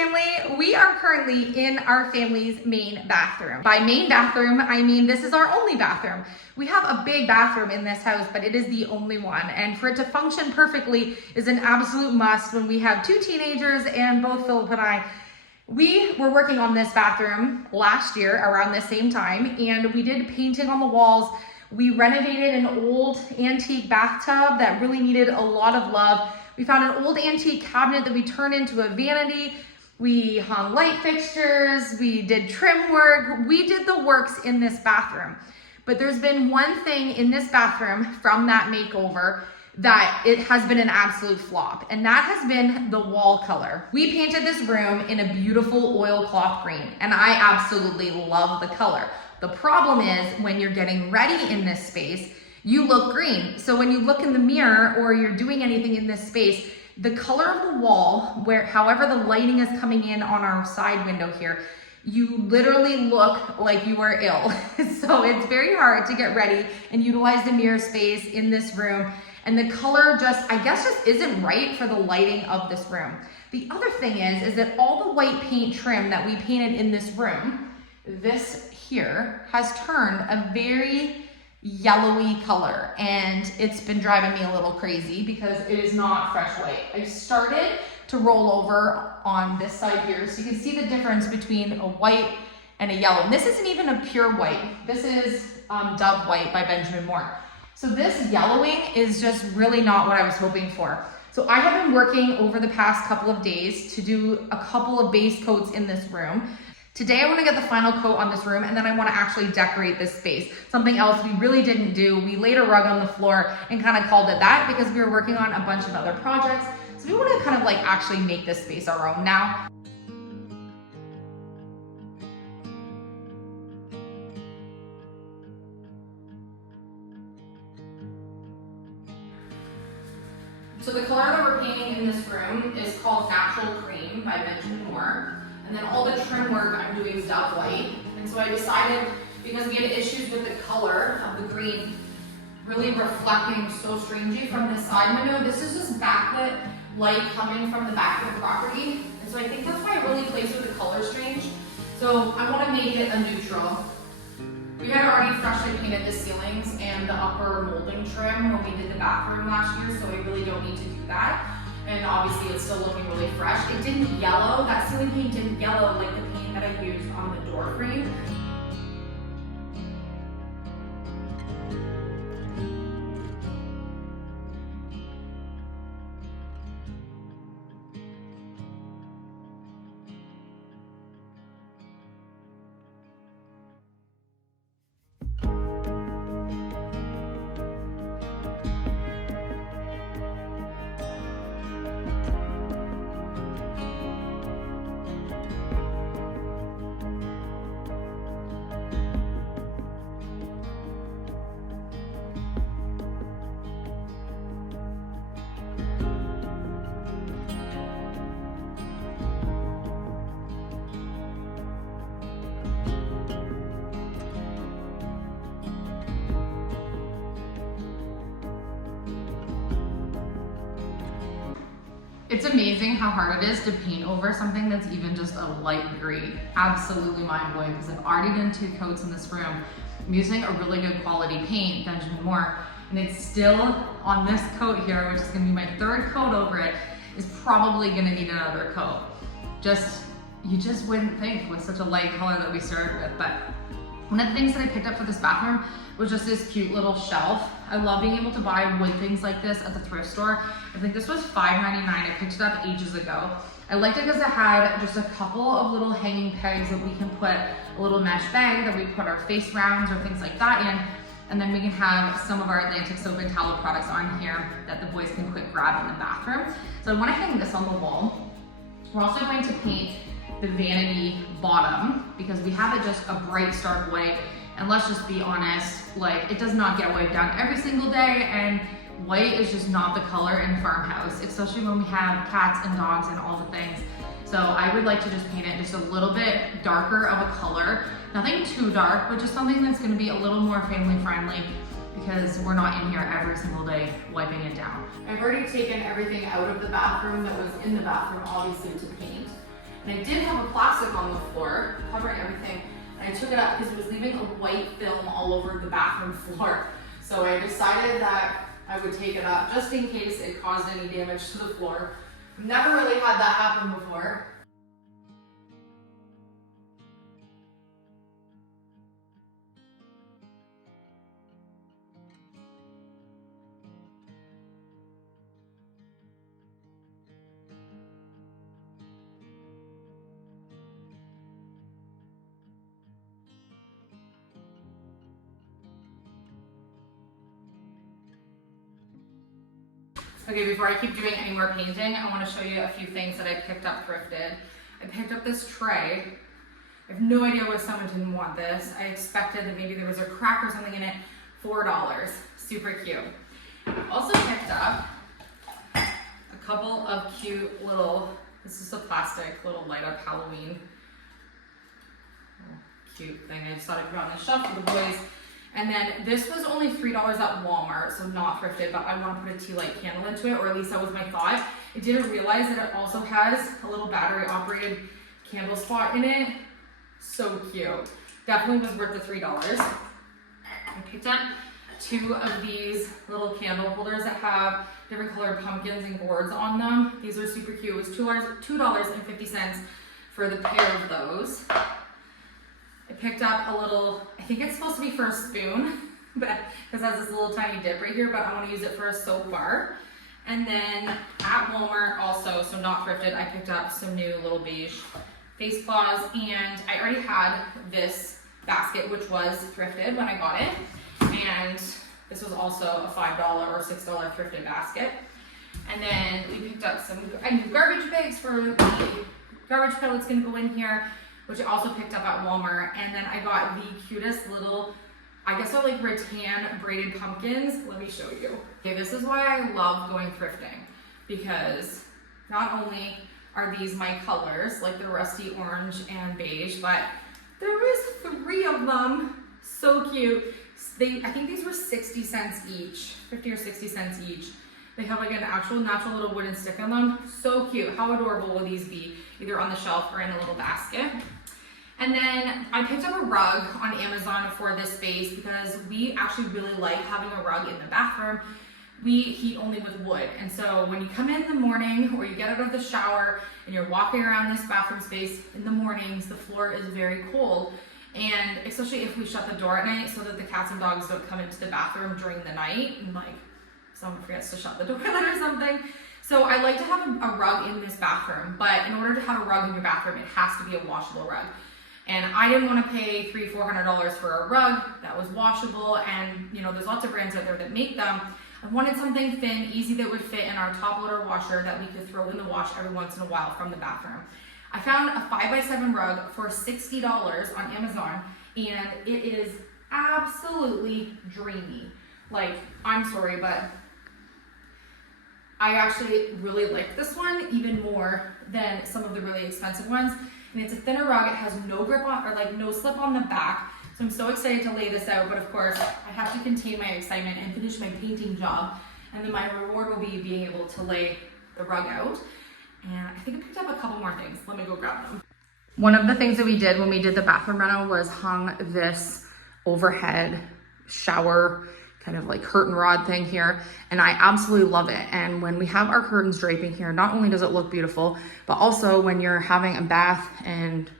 family. We are currently in our family's main bathroom. By main bathroom, I mean this is our only bathroom. We have a big bathroom in this house, but it is the only one. And for it to function perfectly is an absolute must when we have two teenagers, and both Philip and I, we were working on this bathroom last year around the same time, and we did painting on the walls. We renovated an old antique bathtub that really needed a lot of love. We found an old antique cabinet that we turned into a vanity. We hung light fixtures, we did trim work, we did the works in this bathroom. But there's been one thing in this bathroom from that makeover that it has been an absolute flop, and that has been the wall color. We painted this room in a beautiful oilcloth green, and I absolutely love the color. The problem is when you're getting ready in this space, you look green. So when you look in the mirror or you're doing anything in this space, the color of the wall, where however the lighting is coming in on our side window here, you literally look like you are ill. So it's very hard to get ready and utilize the mirror space in this room. And the color just, I guess, just isn't right for the lighting of this room. The other thing is that all the white paint trim that we painted in this room, this here has turned a very yellowy color, and it's been driving me a little crazy because it is not fresh white. I've started to roll over on this side here so you can see the difference between a white and a yellow. And this isn't even a pure white. This is Dove White by Benjamin Moore. So this yellowing is just really not what I was hoping for. So I have been working over the past couple of days to do a couple of base coats in this room. Today I want to get the final coat on this room, and then I want to actually decorate this space. Something else we really didn't do. We laid a rug on the floor and kind of called it that because we were working on a bunch of other projects. So we want to kind of like actually make this space our own now. So the color that we're painting in this room is called Natural Cream by Benjamin Moore. And then all the trim work I'm doing is Dove White. And so I decided, because we had issues with the color of the green really reflecting so strangely from the side window, this is just backlit light coming from the back of the property. And so I think that's why it really plays with the color strange. So I want to make it a neutral. We had already freshly painted the ceilings and the upper molding trim when we did the bathroom last year, so we really don't need to do that. And obviously it's still looking really fresh. It didn't yellow, that ceiling paint didn't yellow like the paint that I used on the door frame. It's amazing how hard it is to paint over something that's even just a light green. Absolutely mind-blowing, because I've already done 2 coats in this room. I'm using a really good quality paint, Benjamin Moore, and it's still on this coat here, which is gonna be my 3rd coat over it, is probably gonna need another coat. You just wouldn't think with such a light color that we started with. But one of the things that I picked up for this bathroom was just this cute little shelf. I love being able to buy wood things like this at the thrift store. I think this was $5.99. I picked it up ages ago. I liked it because it had just a couple of little hanging pegs that we can put a little mesh bag that we put our face rounds or things like that in. And then we can have some of our Atlantic soap and towel products on here that the boys can quick grab in the bathroom. So I want to hang this on the wall. We're also going to paint the vanity bottom because we have it just a bright stark white, and let's just be honest, like, it does not get wiped down every single day, and white is just not the color in farmhouse, especially when we have cats and dogs and all the things. So I would like to just paint it just a little bit darker of a color, nothing too dark, but just something that's going to be a little more family friendly, because we're not in here every single day wiping it down. I've already taken everything out of the bathroom that was in the bathroom, obviously, to paint. And I did have a plastic on the floor covering everything, and I took it up because it was leaving a white film all over the bathroom floor. So I decided that I would take it up just in case it caused any damage to the floor. Never really had that happen before. Okay, before I keep doing any more painting, I want to show you a few things that I picked up thrifted. I picked up this tray. I have no idea why someone didn't want this. I expected that maybe there was a crack or something in it. $4, super cute. I also picked up a couple of cute little, this is a plastic little light up Halloween cute thing. I just thought I'd put on the shelf for the boys. And then this was only $3 at Walmart, so not thrifted, but I want to put a tea light candle into it, or at least that was my thought. I didn't realize that it also has a little battery operated candle spot in it. So cute. Definitely was worth the $3. I picked up 2 of these little candle holders that have different colored pumpkins and gourds on them. These are super cute. It was $2.50 for the pair of those. I picked up a little, I think it's supposed to be for a spoon, but because it has this little tiny dip right here, but I want to use it for a soap bar. And then at Walmart also, so not thrifted, I picked up some new little beige face cloths, and I already had this basket, which was thrifted when I got it. And this was also a $5 or $6 thrifted basket. And then we picked up some new garbage bags for the garbage pail that's gonna go in here, which I also picked up at Walmart. And then I got the cutest little, I guess they're like rattan braided pumpkins. Let me show you. Okay, this is why I love going thrifting, because not only are these my colors, like the rusty orange and beige, but there is 3 of them. So cute. I think these were 60 cents each, 50 or 60 cents each. They have like an actual natural little wooden stick on them. So cute. How adorable will these be, either on the shelf or in a little basket? And then I picked up a rug on Amazon for this space because we actually really like having a rug in the bathroom. We heat only with wood. And so when you come in the morning or you get out of the shower and you're walking around this bathroom space in the mornings, the floor is very cold. And especially if we shut the door at night so that the cats and dogs don't come into the bathroom during the night and like someone forgets to shut the door or something. So I like to have a rug in this bathroom, but in order to have a rug in your bathroom, it has to be a washable rug. And I didn't want to pay $300-400 for a rug that was washable, and you know, there's lots of brands out there that make them. I wanted something thin, easy, that would fit in our top loader washer that we could throw in the wash every once in a while from the bathroom. I found a 5x7 rug for $60 on Amazon, and it is absolutely dreamy. Like, I'm sorry, but I actually really like this one even more than some of the really expensive ones. And it's a thinner rug. It has no grip on, or like no slip on the back. So I'm so excited to lay this out, but of course I have to contain my excitement and finish my painting job. And then my reward will be being able to lay the rug out. And I think I picked up a couple more things. Let me go grab them. One of the things that we did when we did the bathroom reno was hung this overhead shower kind of like curtain rod thing here, and I absolutely love it. And when we have our curtains draping here, not only does it look beautiful, but also when you're having a bath and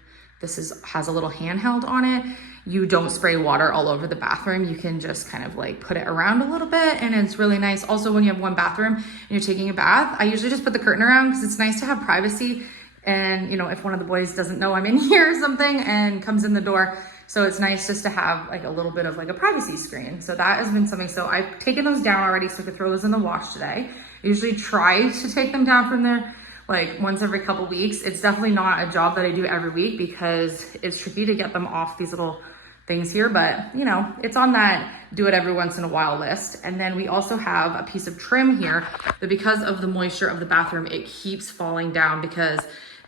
this has a little handheld on it, you don't spray water all over the bathroom. You can just kind of like put it around a little bit, and it's really nice. Also, when you have one bathroom and you're taking a bath, I usually just put the curtain around because it's nice to have privacy. And you know, if one of the boys doesn't know I'm in here or something and comes in the door, so it's nice just to have like a little bit of like a privacy screen. So that has been something. So I've taken those down already so I could throw those in the wash today. I usually try to take them down from there like once every couple weeks. It's definitely not a job that I do every week because it's tricky to get them off these little things here, but you know, it's on that do it every once in a while list. And then we also have a piece of trim here that because of the moisture of the bathroom, it keeps falling down because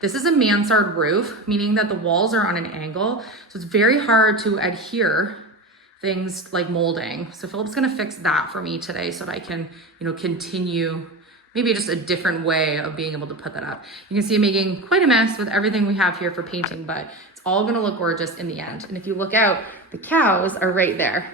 this is a mansard roof, meaning that the walls are on an angle. So it's very hard to adhere things like molding. So Philip's gonna fix that for me today so that I can, you know, continue maybe just a different way of being able to put that up. You can see I'm making quite a mess with everything we have here for painting, but it's all gonna look gorgeous in the end. And if you look out, the cows are right there.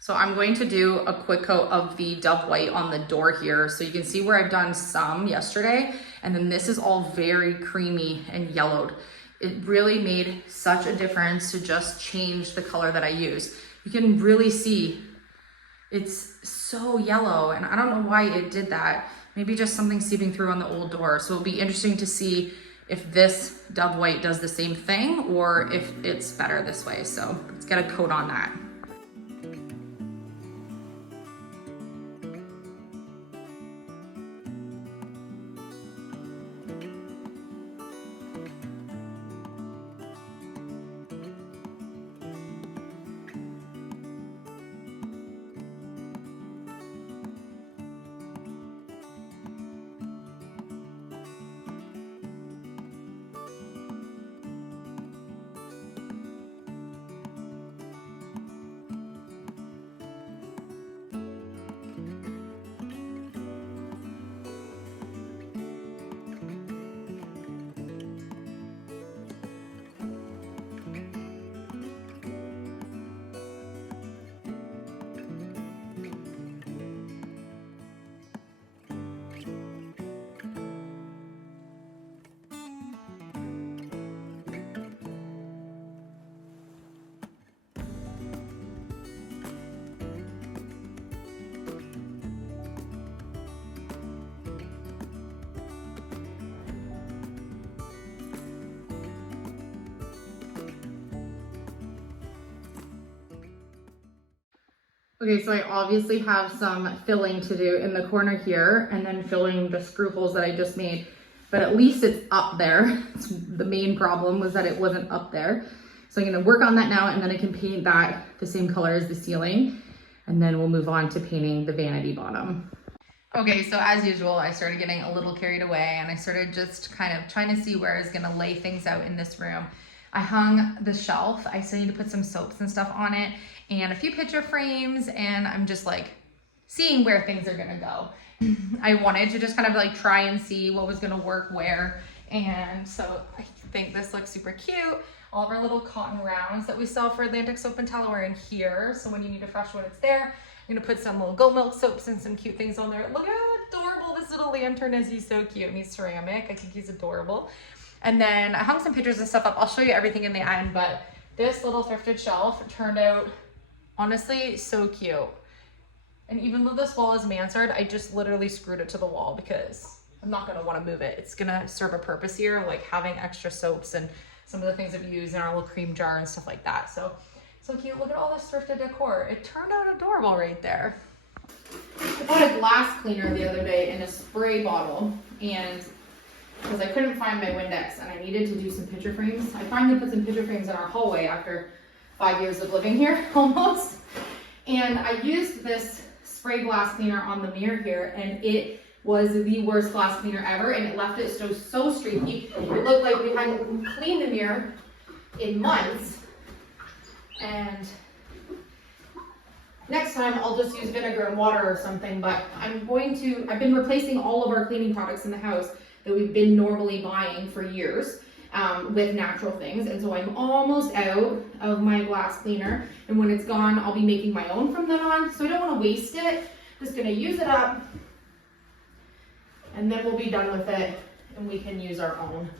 So I'm going to do a quick coat of the Dove White on the door here. So you can see where I've done some yesterday, and then this is all very creamy and yellowed. It really made such a difference to just change the color that I use. You can really see it's so yellow, and I don't know why it did that. Maybe just something seeping through on the old door. So it'll be interesting to see if this Dove White does the same thing or if it's better this way. So let's get a coat on that. Okay, so I obviously have some filling to do in the corner here and then filling the screw holes that I just made, but at least it's up there. The main problem was that it wasn't up there. So I'm gonna work on that now, and then I can paint that the same color as the ceiling, and then we'll move on to painting the vanity bottom. Okay, so as usual, I started getting a little carried away, and I started just kind of trying to see where I was gonna lay things out in this room. I hung the shelf. I still need to put some soaps and stuff on it and a few picture frames, and I'm just like seeing where things are gonna go. I wanted to just kind of like try and see what was gonna work where, and so I think this looks super cute. All of our little cotton rounds that we sell for Atlantic Soap and Towel are in here, so when you need a fresh one, it's there. I'm gonna put some little goat milk soaps and some cute things on there. Look how adorable this little lantern is. He's so cute, and he's ceramic. I think he's adorable. And then I hung some pictures and stuff up. I'll show you everything in the end, but this little thrifted shelf turned out honestly so cute. And even though this wall is mansard, I just literally screwed it to the wall because I'm not gonna wanna move it. It's gonna serve a purpose here, like having extra soaps and some of the things that we use in our little cream jar and stuff like that. So cute. Look at all this thrifted decor. It turned out adorable right there. I bought a glass cleaner the other day in a spray bottle, and because I couldn't find my Windex and I needed to do some picture frames. I finally put some picture frames in our hallway after 5 years of living here, almost. And I used this spray glass cleaner on the mirror here, and it was the worst glass cleaner ever, and it left it so streaky. It looked like we hadn't cleaned the mirror in months. And next time I'll just use vinegar and water or something, but I've been replacing all of our cleaning products in the house that we've been normally buying for years with natural things, and so I'm almost out of my glass cleaner, and when it's gone I'll be making my own from then on, so I don't want to waste it. I'm just going to use it up, and then we'll be done with it and we can use our own.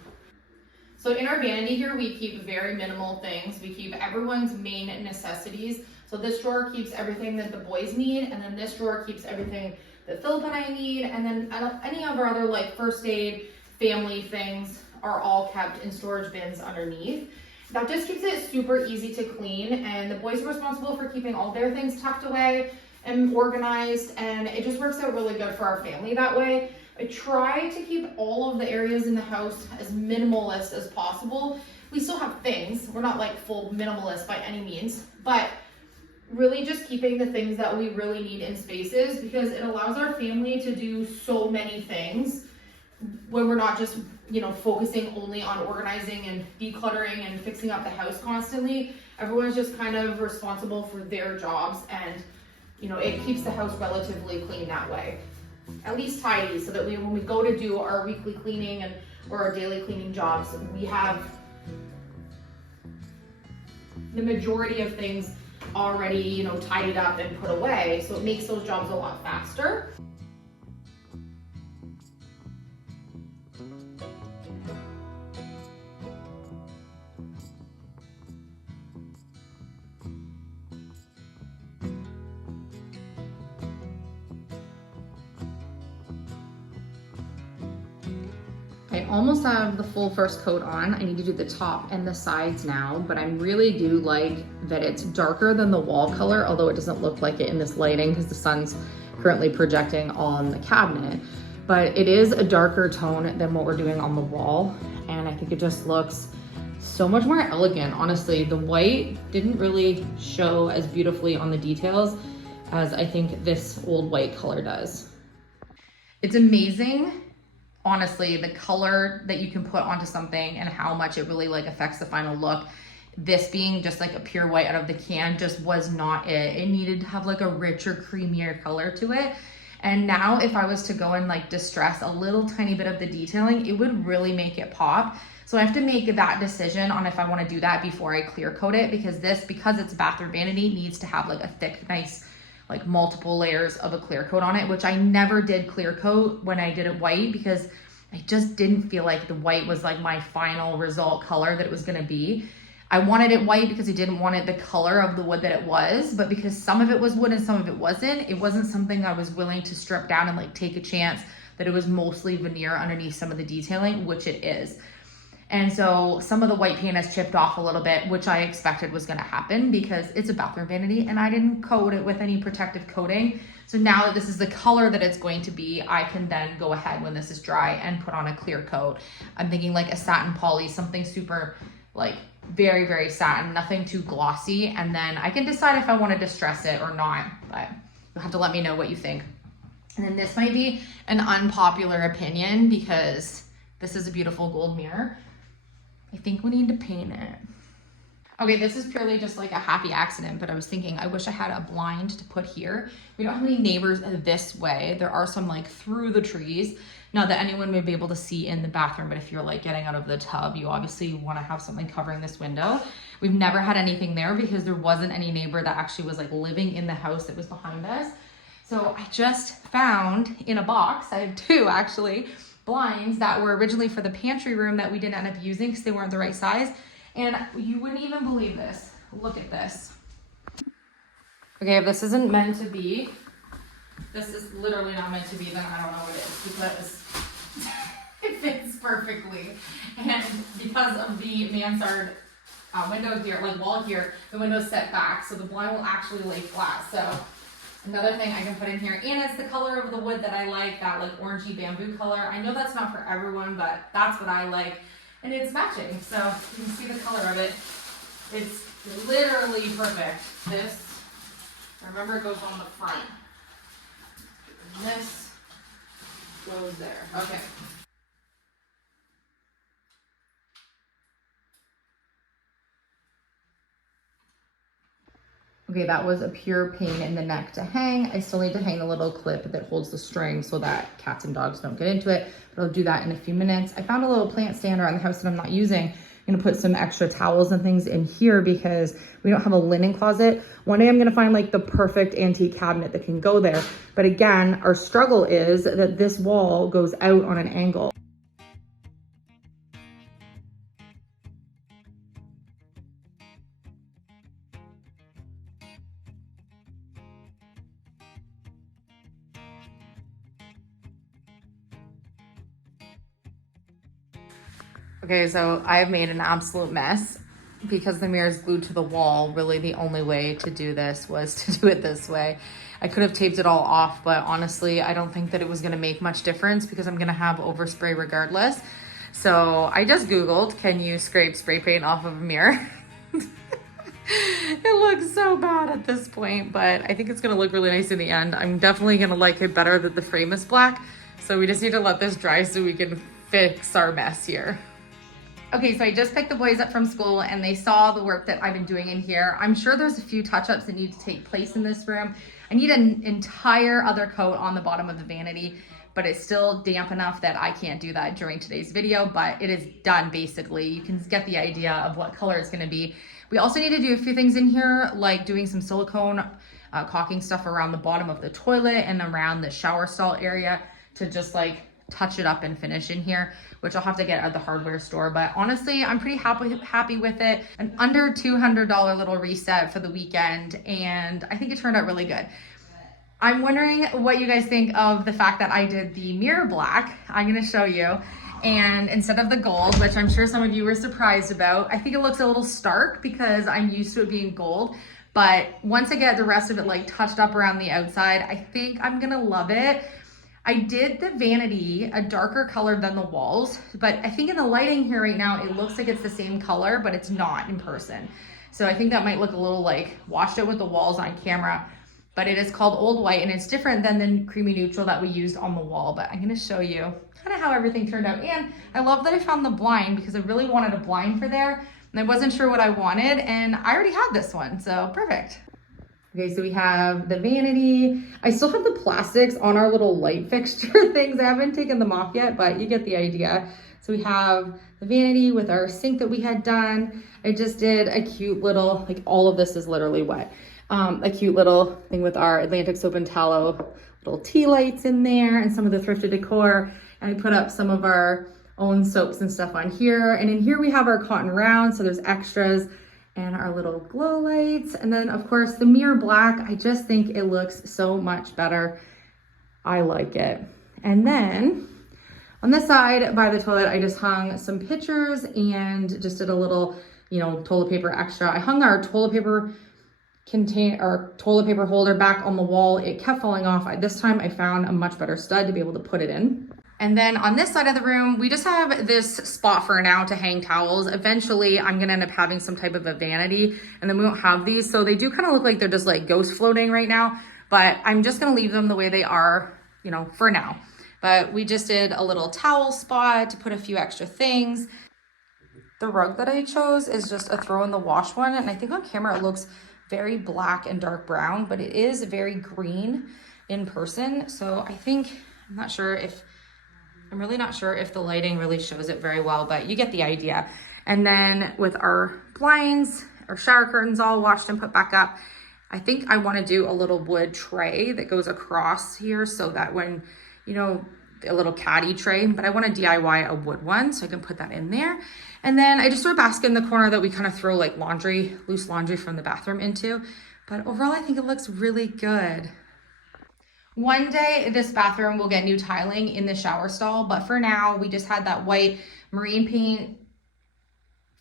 So in our vanity here we keep very minimal things. We keep everyone's main necessities. So this drawer keeps everything that the boys need, and then this drawer keeps everything that Philip and I need, and then any of our other like first aid, family things are all kept in storage bins underneath. That just keeps it super easy to clean, and the boys are responsible for keeping all their things tucked away and organized, and it just works out really good for our family that way. I try to keep all of the areas in the house as minimalist as possible. We still have things. We're not like full minimalist by any means, but really just keeping the things that we really need in spaces, because it allows our family to do so many things when we're not just, you know, focusing only on organizing and decluttering and fixing up the house constantly. Everyone's just kind of responsible for their jobs, and you know, it keeps the house relatively clean that way. at least tidy, so that when we go to do our weekly cleaning or our daily cleaning jobs, we have the majority of things already, you know, tidied up and put away. So it makes those jobs a lot faster. I almost have the full first coat on. I need to do the top and the sides now, but I really do like that it's darker than the wall color, although it doesn't look like it in this lighting because the sun's currently projecting on the cabinet. But it is a darker tone than what we're doing on the wall, and I think it just looks so much more elegant. Honestly, the white didn't really show as beautifully on the details as I think this old white color does. It's amazing, honestly, the color that you can put onto something and how much it really like affects the final look. This being just like a pure white out of the can just was not it. It needed to have like a richer, creamier color to it. And now if I was to go and like distress a little tiny bit of the detailing, it would really make it pop. So I have to make that decision on if I want to do that before I clear coat it, because it's bathroom vanity, needs to have like a thick, nice, like multiple layers of a clear coat on it, which I never did clear coat when I did it white, because I just didn't feel like the white was like my final result color that it was gonna be. I wanted it white because I didn't want it the color of the wood that it was, but because some of it was wood and some of it wasn't something I was willing to strip down and like take a chance that it was mostly veneer underneath some of the detailing, which it is. And so some of the white paint has chipped off a little bit, which I expected was gonna happen because it's a bathroom vanity and I didn't coat it with any protective coating. So now that this is the color that it's going to be, I can then go ahead when this is dry and put on a clear coat. I'm thinking like a satin poly, something super like very, very satin, nothing too glossy. And then I can decide if I wanna distress it or not, but you'll have to let me know what you think. And then this might be an unpopular opinion because this is a beautiful gold mirror. I think we need to paint it. Okay, this is purely just like a happy accident, but I was thinking I wish I had a blind to put here. We don't have any neighbors this way. There are some like through the trees. Not that anyone would be able to see in the bathroom, but if you're like getting out of the tub, you obviously wanna have something covering this window. We've never had anything there because there wasn't any neighbor that actually was like living in the house that was behind us. So I just found in a box, I have two actually, blinds that were originally for the pantry room that we didn't end up using because they weren't the right size. And you wouldn't even believe this. Look at this. Okay, if this isn't meant to be, this is literally not meant to be, then I don't know what it is, because it fits perfectly. And because of the mansard window here, like wall here, the window's set back, so the blind will actually lay flat. So another thing I can put in here, and it's the color of the wood that I like, that like orangey bamboo color. I know that's not for everyone, but that's what I like. And it's matching, so you can see the color of it. It's literally perfect. This, remember, it goes on the front. And this goes there. Okay. Okay, that was a pure pain in the neck to hang. I still need to hang the little clip that holds the string so that cats and dogs don't get into it, but I'll do that in a few minutes. I found a little plant stand around the house that I'm not using. I'm gonna put some extra towels and things in here because we don't have a linen closet. One day I'm gonna find like the perfect antique cabinet that can go there. But again, our struggle is that this wall goes out on an angle. Okay, so I have made an absolute mess because the mirror is glued to the wall. Really the only way to do this was to do it this way. I could have taped it all off, but honestly, I don't think that it was gonna make much difference because I'm gonna have overspray regardless. So I just Googled, can you scrape spray paint off of a mirror? It looks so bad at this point, but I think it's gonna look really nice in the end. I'm definitely gonna like it better that the frame is black. So we just need to let this dry so we can fix our mess here. Okay, so I just picked the boys up from school and they saw the work that I've been doing in here. I'm sure there's a few touch-ups that need to take place in this room. I need an entire other coat on the bottom of the vanity, but it's still damp enough that I can't do that during today's video, but it is done basically. You can get the idea of what color it's gonna be. We also need to do a few things in here, like doing some silicone caulking stuff around the bottom of the toilet and around the shower stall area to just like touch it up and finish in here, which I'll have to get at the hardware store. But honestly, I'm pretty happy with it. An under $200 little reset for the weekend, and I think it turned out really good. I'm wondering what you guys think of the fact that I did the mirror black. I'm gonna show you. And instead of the gold, which I'm sure some of you were surprised about, I think it looks a little stark because I'm used to it being gold. But once I get the rest of it like touched up around the outside, I think I'm gonna love it. I did the vanity a darker color than the walls, but I think in the lighting here right now, it looks like it's the same color, but it's not in person. So I think that might look a little like washed out with the walls on camera, but it is called Old White and it's different than the creamy neutral that we used on the wall. But I'm gonna show you kind of how everything turned out. And I love that I found the blind because I really wanted a blind for there and I wasn't sure what I wanted and I already had this one, so perfect. Okay, so we have the vanity. I still have the plastics on our little light fixture things. I haven't taken them off yet, but you get the idea. So we have the vanity with our sink that we had done. I just did a cute little, like all of this is literally wet. A cute little thing with our Atlantic soap and tallow, little tea lights in there and some of the thrifted decor. And I put up some of our own soaps and stuff on here. And in here we have our cotton round, so there's extras and our little glow lights. And then of course the mirror black, I just think it looks so much better. I like it. And then on this side by the toilet, I just hung some pictures and just did a little, toilet paper extra. I hung our toilet paper toilet paper holder back on the wall. It kept falling off. This time I found a much better stud to be able to put it in. And then on this side of the room, we just have this spot for now to hang towels. Eventually, I'm gonna end up having some type of a vanity and then we won't have these. So they do kind of look like they're just like ghost floating right now, but I'm just gonna leave them the way they are, for now. But we just did a little towel spot to put a few extra things. The rug that I chose is just a throw in the wash one. And I think on camera it looks very black and dark brown, but it is very green in person. So I'm really not sure if the lighting really shows it very well, but you get the idea. And then with our blinds, our shower curtains all washed and put back up, I think I want to do a little wood tray that goes across here so that when, a little caddy tray, but I want to DIY a wood one so I can put that in there. And then I just threw a basket in the corner that we kind of throw like loose laundry from the bathroom into. But overall, I think it looks really good. One day, this bathroom will get new tiling in the shower stall, but for now, we just had that white marine paint,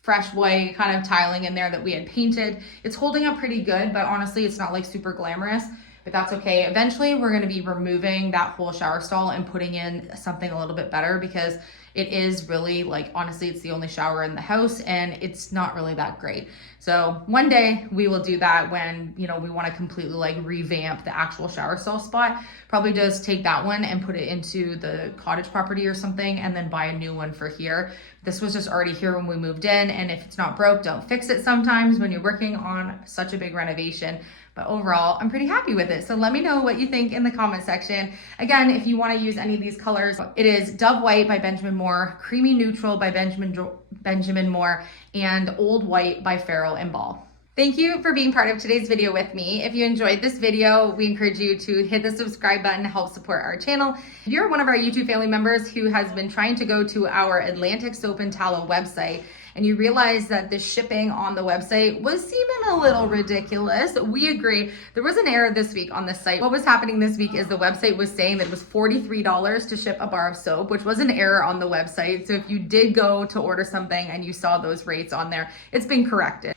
fresh white kind of tiling in there that we had painted. It's holding up pretty good, but honestly, it's not like super glamorous, but that's okay. Eventually, we're gonna be removing that whole shower stall and putting in something a little bit better because it is really like, honestly, it's the only shower in the house and it's not really that great. So one day we will do that when, we want to completely like revamp the actual shower stall spot. Probably just take that one and put it into the cottage property or something and then buy a new one for here. This was just already here when we moved in, and if it's not broke, don't fix it sometimes when you're working on such a big renovation. But overall, I'm pretty happy with it. So let me know what you think in the comment section. Again, if you want to use any of these colors, it is Dove White by Benjamin Moore, Creamy Neutral by Benjamin Moore, and Old White by Farrell & Ball. Thank you for being part of today's video with me. If you enjoyed this video, we encourage you to hit the subscribe button to help support our channel. If you're one of our YouTube family members who has been trying to go to our Atlantic Soap and Tallow website and you realize that the shipping on the website was seeming a little ridiculous, we agree. There was an error this week on the site. What was happening this week is the website was saying that it was $43 to ship a bar of soap, which was an error on the website. So if you did go to order something and you saw those rates on there, it's been corrected.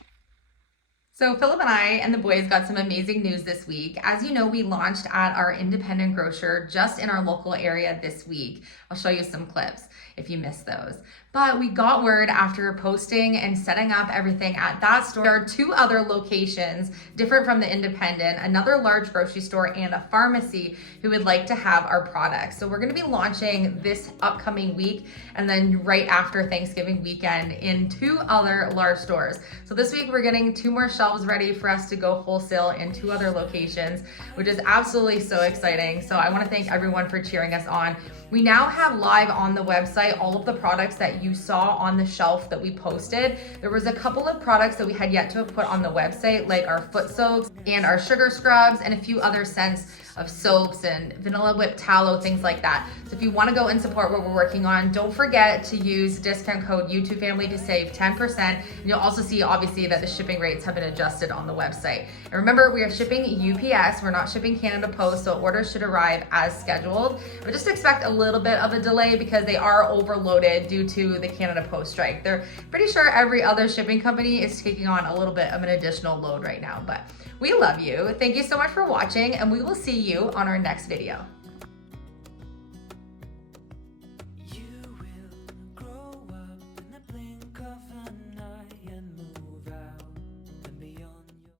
So Philip and I and the boys got some amazing news this week. As you know, we launched at our independent grocer just in our local area this week. I'll show you some clips. if you missed those. But we got word after posting and setting up everything at that store. There are 2 other locations different from the independent, another large grocery store and a pharmacy who would like to have our products. So we're gonna be launching this upcoming week and then right after Thanksgiving weekend in 2 other large stores. So this week we're getting 2 more shelves ready for us to go wholesale in 2 other locations, which is absolutely so exciting. So I wanna thank everyone for cheering us on. We now have live on the website all of the products that you saw on the shelf that we posted. There was a couple of products that we had yet to put on the website, like our foot soaps and our sugar scrubs and a few other scents of soaps and vanilla whipped tallow, things like that. So if you want to go and support what we're working on, don't forget to use discount code YouTubeFamily to save 10%. And you'll also see obviously that the shipping rates have been adjusted on the website. And remember, we are shipping UPS. We're not shipping Canada Post, so orders should arrive as scheduled. But just expect a little bit of a delay because they are overloaded due to the Canada Post strike. They're pretty sure every other shipping company is taking on a little bit of an additional load right now, but we love you. Thank you so much for watching, and we will see you on our next video.